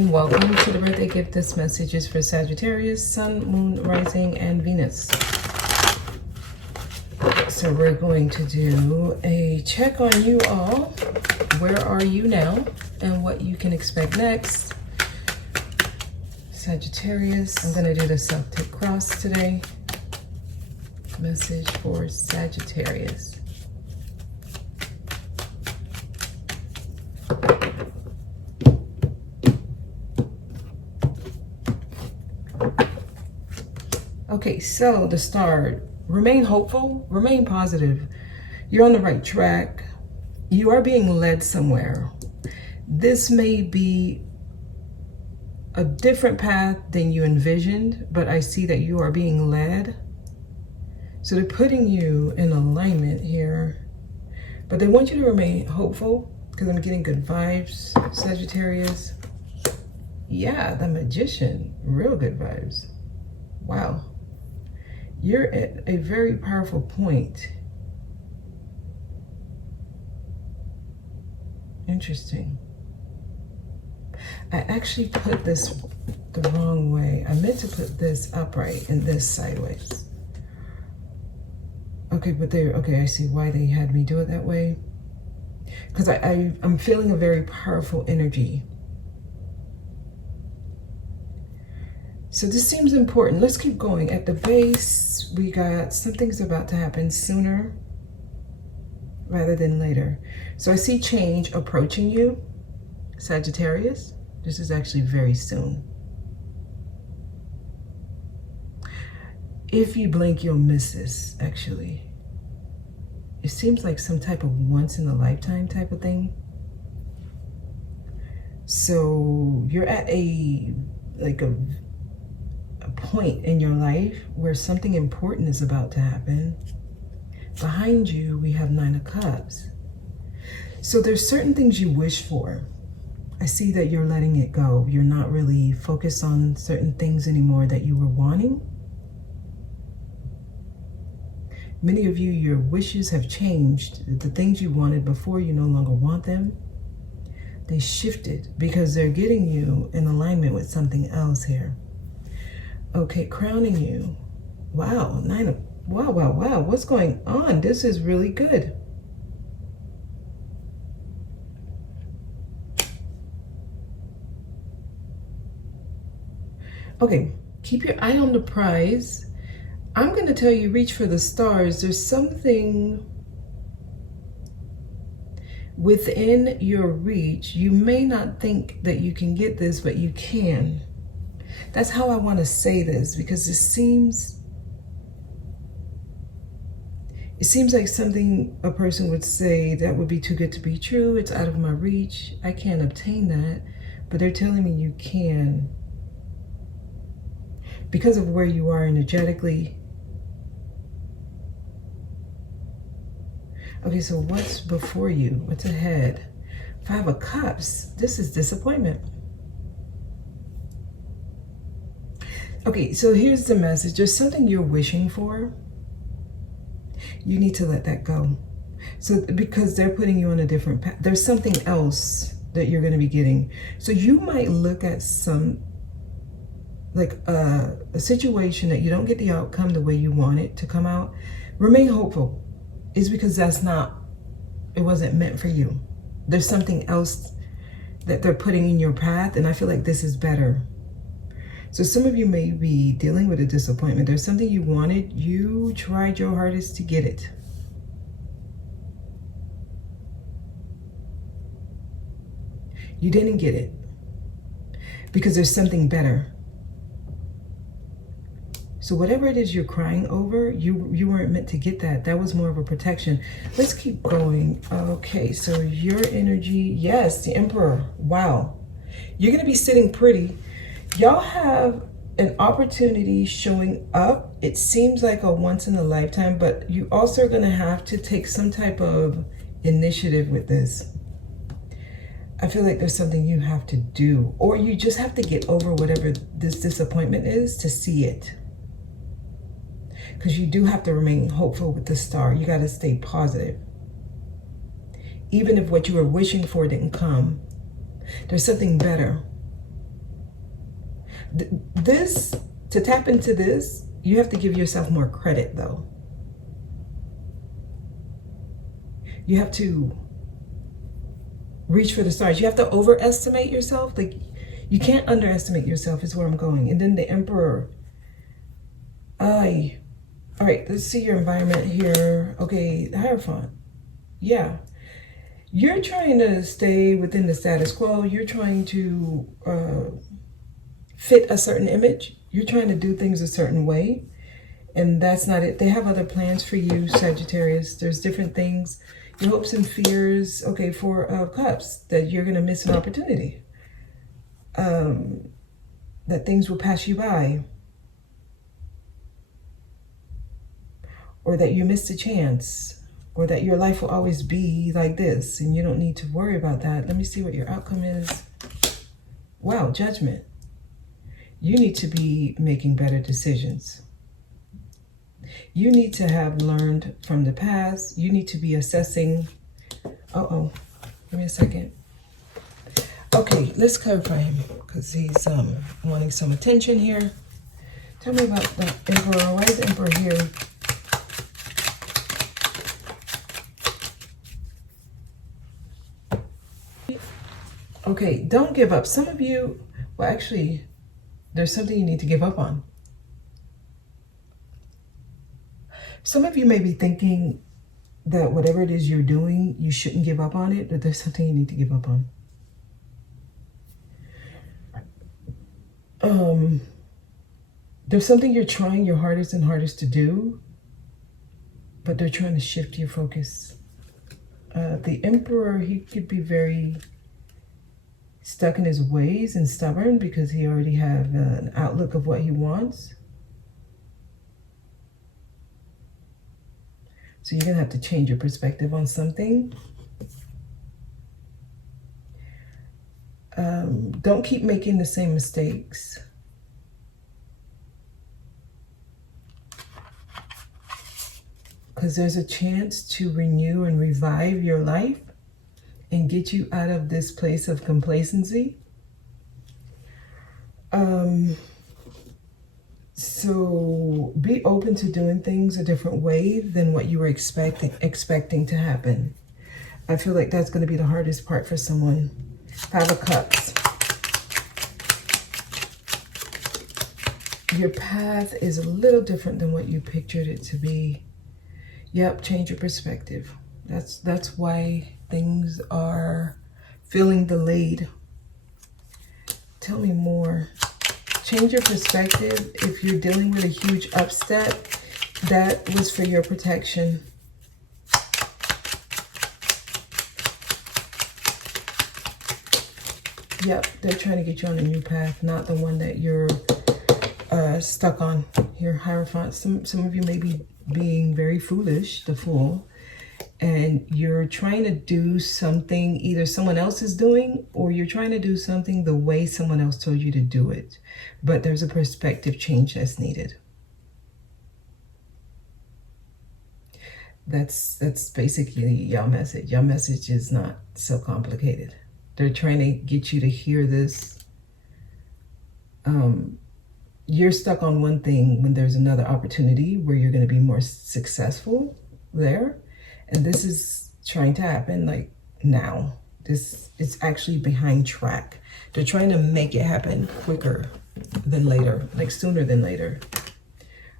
and welcome to the birthday gift. This message is for Sagittarius, Sun, Moon, Rising, and Venus. So we're going to do a check on you all. Where are you now and what you can expect next? Sagittarius, I'm going to do the Celtic cross today. Message for Sagittarius. Okay, so the star, remain hopeful, remain positive. You're on the right track. You are being led somewhere. This may be a different path than you envisioned, but I see that you are being led. So they're putting you in alignment here, but they want you to remain hopeful because I'm getting good vibes, Sagittarius. Yeah, the Magician, real good vibes. Wow. You're at a very powerful point. Interesting. I actually put this the wrong way. I meant to put this upright and this sideways. Okay, but okay, I see why they had me do it that way. Because I'm feeling a very powerful energy. So this seems important. Let's keep going. At the base, we got something's about to happen sooner rather than later. So I see change approaching you, Sagittarius. This is actually very soon. If you blink, you'll miss this, actually. It seems like some type of once in a lifetime type of thing. So you're at a point in your life where something important is about to happen. Behind you, we have 9 of Cups. So there's certain things you wish for. I see that you're letting it go. You're not really focused on certain things anymore that you were wanting. Many of you, your wishes have changed. The things you wanted before, you no longer want them. They shifted because they're getting you in alignment with something else here. Okay, crowning you. Wow, wow. What's going on? This is really good. Okay, keep your eye on the prize. I'm going to tell you, reach for the stars. There's something within your reach. You may not think that you can get this, but you can. That's how I want to say this, because it seems like something a person would say that would be too good to be true. It's out of my reach. I can't obtain that, but they're telling me you can because of where you are energetically. Okay, so what's before you? What's ahead? 5 of Cups. This is disappointment. Okay, so here's the message. There's something you're wishing for. You need to let that go. So because they're putting you on a different path. There's something else that you're going to be getting. So you might look at some, like a situation that you don't get the outcome the way you want it to come out. Remain hopeful. It's because it wasn't meant for you. There's something else that they're putting in your path, and I feel like this is better. So some of you may be dealing with a disappointment. There's something you wanted. You tried your hardest to get it. You didn't get it because there's something better. So whatever it is you're crying over, you weren't meant to get that. That was more of a protection. Let's keep going. Okay, so your energy, yes, the Emperor. Wow. You're going to be sitting pretty. Y'all have an opportunity showing up. It seems like a once in a lifetime, but you also are going to have to take some type of initiative with this. I feel like there's something you have to do, or you just have to get over whatever this disappointment is to see it. Because you do have to remain hopeful with the star. You got to stay positive. Even if what you were wishing for didn't come, there's something better. This, to tap into this, you have to give yourself more credit though. You have to reach for the stars. You have to overestimate yourself. Like, you can't underestimate yourself is where I'm going. And then the Emperor. All right, let's see your environment here. Okay, the Hierophant. Yeah. You're trying to stay within the status quo. You're trying to fit a certain image. You're trying to do things a certain way. And that's not it. They have other plans for you, Sagittarius. There's different things. Your hopes and fears. Okay, Four of Cups. That you're going to miss an opportunity. That things will pass you by. Or that you missed a chance. Or that your life will always be like this. And you don't need to worry about that. Let me see what your outcome is. Wow, Judgment. You need to be making better decisions. You need to have learned from the past. You need to be assessing. Uh-oh. Give me a second. Okay, let's clarify him because he's wanting some attention here. Tell me about the Emperor. Why is the Emperor here? Okay, don't give up. Some of you, well, actually, there's something you need to give up on. Some of you may be thinking that whatever it is you're doing, you shouldn't give up on it, but there's something you need to give up on. There's something you're trying your hardest and hardest to do, but they're trying to shift your focus. The Emperor, he could be very stuck in his ways and stubborn because he already have an outlook of what he wants. So you're going to have to change your perspective on something. Don't keep making the same mistakes. Because there's a chance to renew and revive your life and get you out of this place of complacency. So be open to doing things a different way than what you were expecting to happen. I feel like that's going to be the hardest part for someone. Five of Cups. Your path is a little different than what you pictured it to be. Yep, change your perspective. That's why things are feeling delayed. Tell me more. Change your perspective. If you're dealing with a huge upset, that was for your protection. Yep, they're trying to get you on a new path, not the one that you're stuck on. Your Hierophant. Some of you may be being very foolish, the Fool, and you're trying to do something either someone else is doing or you're trying to do something the way someone else told you to do it. But there's a perspective change that's needed. That's basically your message. Your message is not so complicated. They're trying to get you to hear this. You're stuck on one thing when there's another opportunity where you're going to be more successful there. And this is trying to happen like now. It's actually behind track. They're trying to make it happen quicker than later, like sooner than later.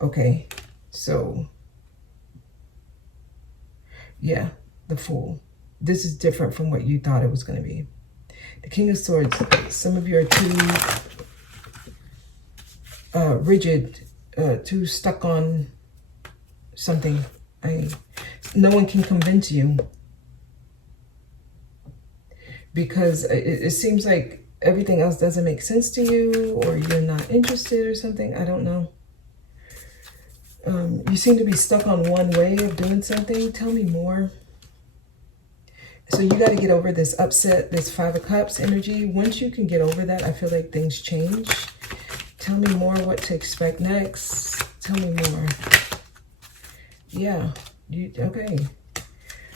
Okay, so yeah, the Fool. This is different from what you thought it was going to be. The King of Swords. Some of you are too rigid, too stuck on something. No one can convince you because it seems like everything else doesn't make sense to you, or you're not interested or something. I don't know. You seem to be stuck on one way of doing something. Tell me more. So you got to get over this upset, this Five of Cups energy. Once you can get over that, I feel like things change. Tell me more what to expect next. Tell me more. Yeah. Okay.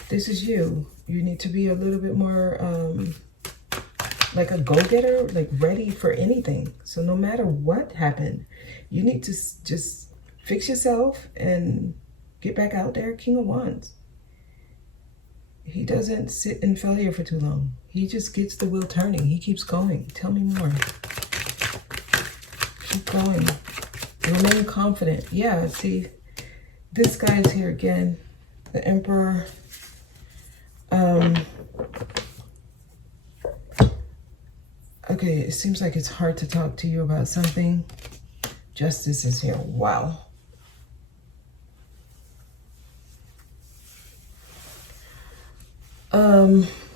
This is you. You need to be a little bit more like a go-getter, like ready for anything. So no matter what happened, you need to just fix yourself and get back out there. King of Wands. He doesn't sit in failure for too long. He just gets the wheel turning. He keeps going. Tell me more. Keep going. Remain confident. Yeah, see, this guy's here again. The Emperor. Okay, it seems like it's hard to talk to you about something. Justice is here. Wow.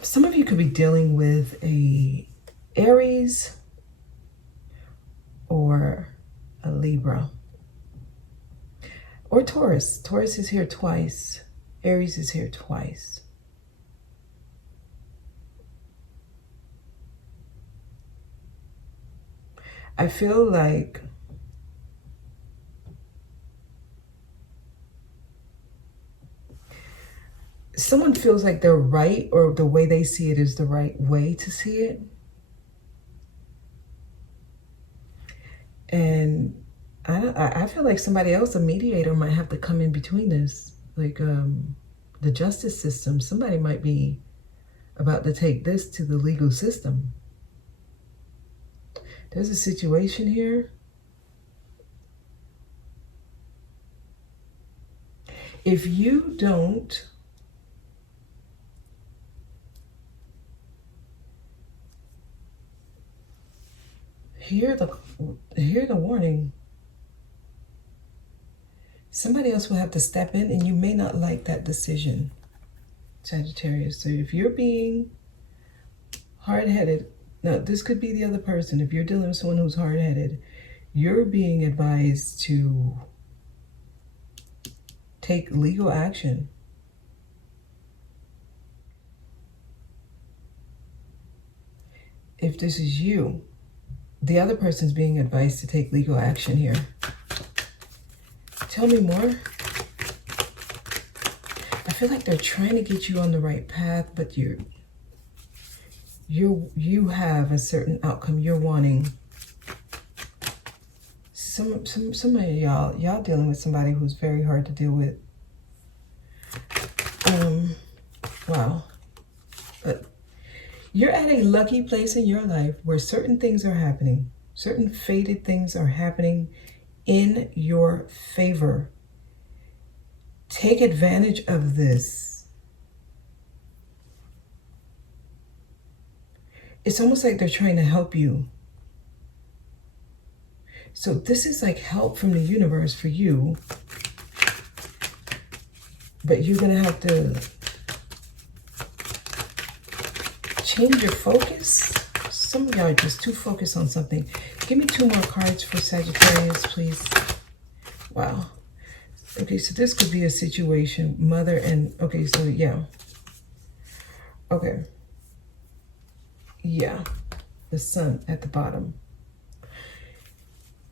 Some of you could be dealing with a Aries or a Libra or Taurus. Taurus is here twice. Aries is here twice. I feel like someone feels like they're right, or the way they see it is the right way to see it. And I feel like somebody else, a mediator, might have to come in between this. Like the justice system. Somebody might be about to take this to the legal system. There's a situation here. If you don't hear the warning, somebody else will have to step in, and you may not like that decision, Sagittarius. So if you're being hard-headed, now this could be the other person. If you're dealing with someone who's hard-headed, you're being advised to take legal action. If this is you, the other person's being advised to take legal action here. Tell me more. I feel like they're trying to get you on the right path, but you have a certain outcome you're wanting. Some of y'all dealing with somebody who's very hard to deal with. Wow. But you're at a lucky place in your life where certain things are happening. Certain fated things are happening in your favor. Take advantage of this. It's almost like they're trying to help you. So this is like help from the universe for you. But you're going to have to change your focus. Some of y'all are just too focused on something. Give me 2 more cards for Sagittarius, please. Wow. Okay, so this could be a situation, mother and, okay, so yeah. Okay. Yeah, the sun at the bottom.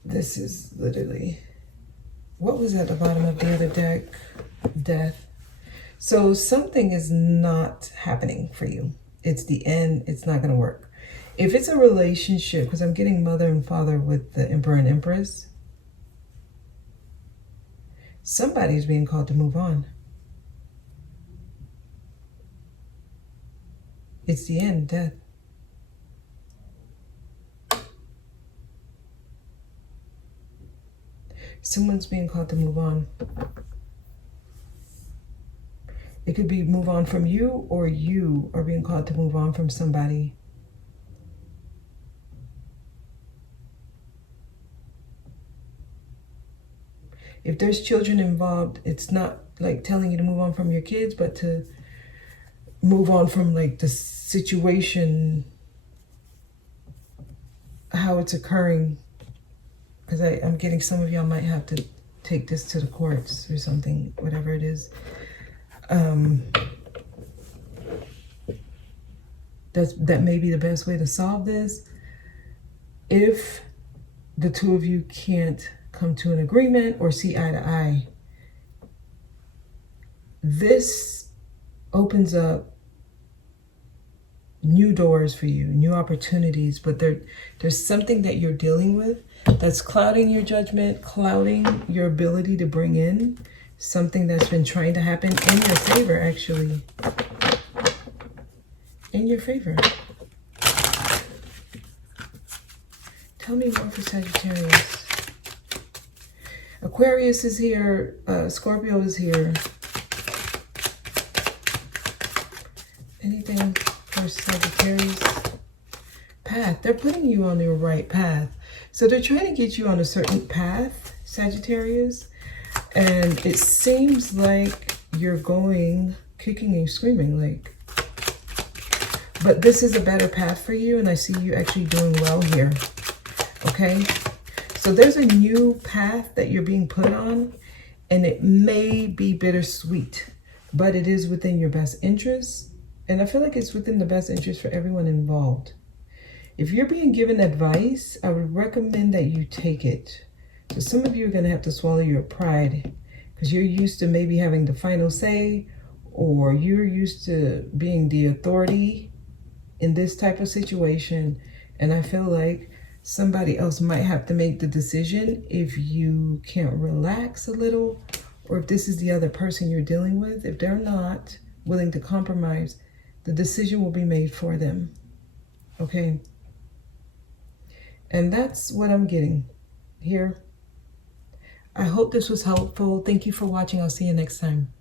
This is literally, what was at the bottom of the other deck? Death. So something is not happening for you. It's the end. It's not going to work. If it's a relationship, because I'm getting mother and father with the Emperor and Empress, somebody's being called to move on. It's the end, death. Someone's being called to move on. It could be move on from you, or you are being called to move on from somebody. If there's children involved, it's not like telling you to move on from your kids, but to move on from like the situation, how it's occurring. Because I'm getting some of y'all might have to take this to the courts or something, whatever it is. That may be the best way to solve this. If the two of you can't come to an agreement or see eye to eye, this opens up new doors for you, new opportunities, but there's something that you're dealing with that's clouding your judgment, clouding your ability to bring in something that's been trying to happen in your favor, actually. In your favor. Tell me more for Sagittarius. Aquarius is here. Scorpio is here. Anything for Sagittarius? Path. They're putting you on your right path. So they're trying to get you on a certain path, Sagittarius. And it seems like you're going kicking and screaming, like, but this is a better path for you, and I see you actually doing well here. Okay? So there's a new path that you're being put on, and it may be bittersweet, but it is within your best interest. And I feel like it's within the best interest for everyone involved. If you're being given advice, I would recommend that you take it. So some of you are going to have to swallow your pride because you're used to maybe having the final say, or you're used to being the authority in this type of situation. And I feel like somebody else might have to make the decision if you can't relax a little, or if this is the other person you're dealing with. If they're not willing to compromise, the decision will be made for them. Okay? And that's what I'm getting here. I hope this was helpful. Thank you for watching. I'll see you next time.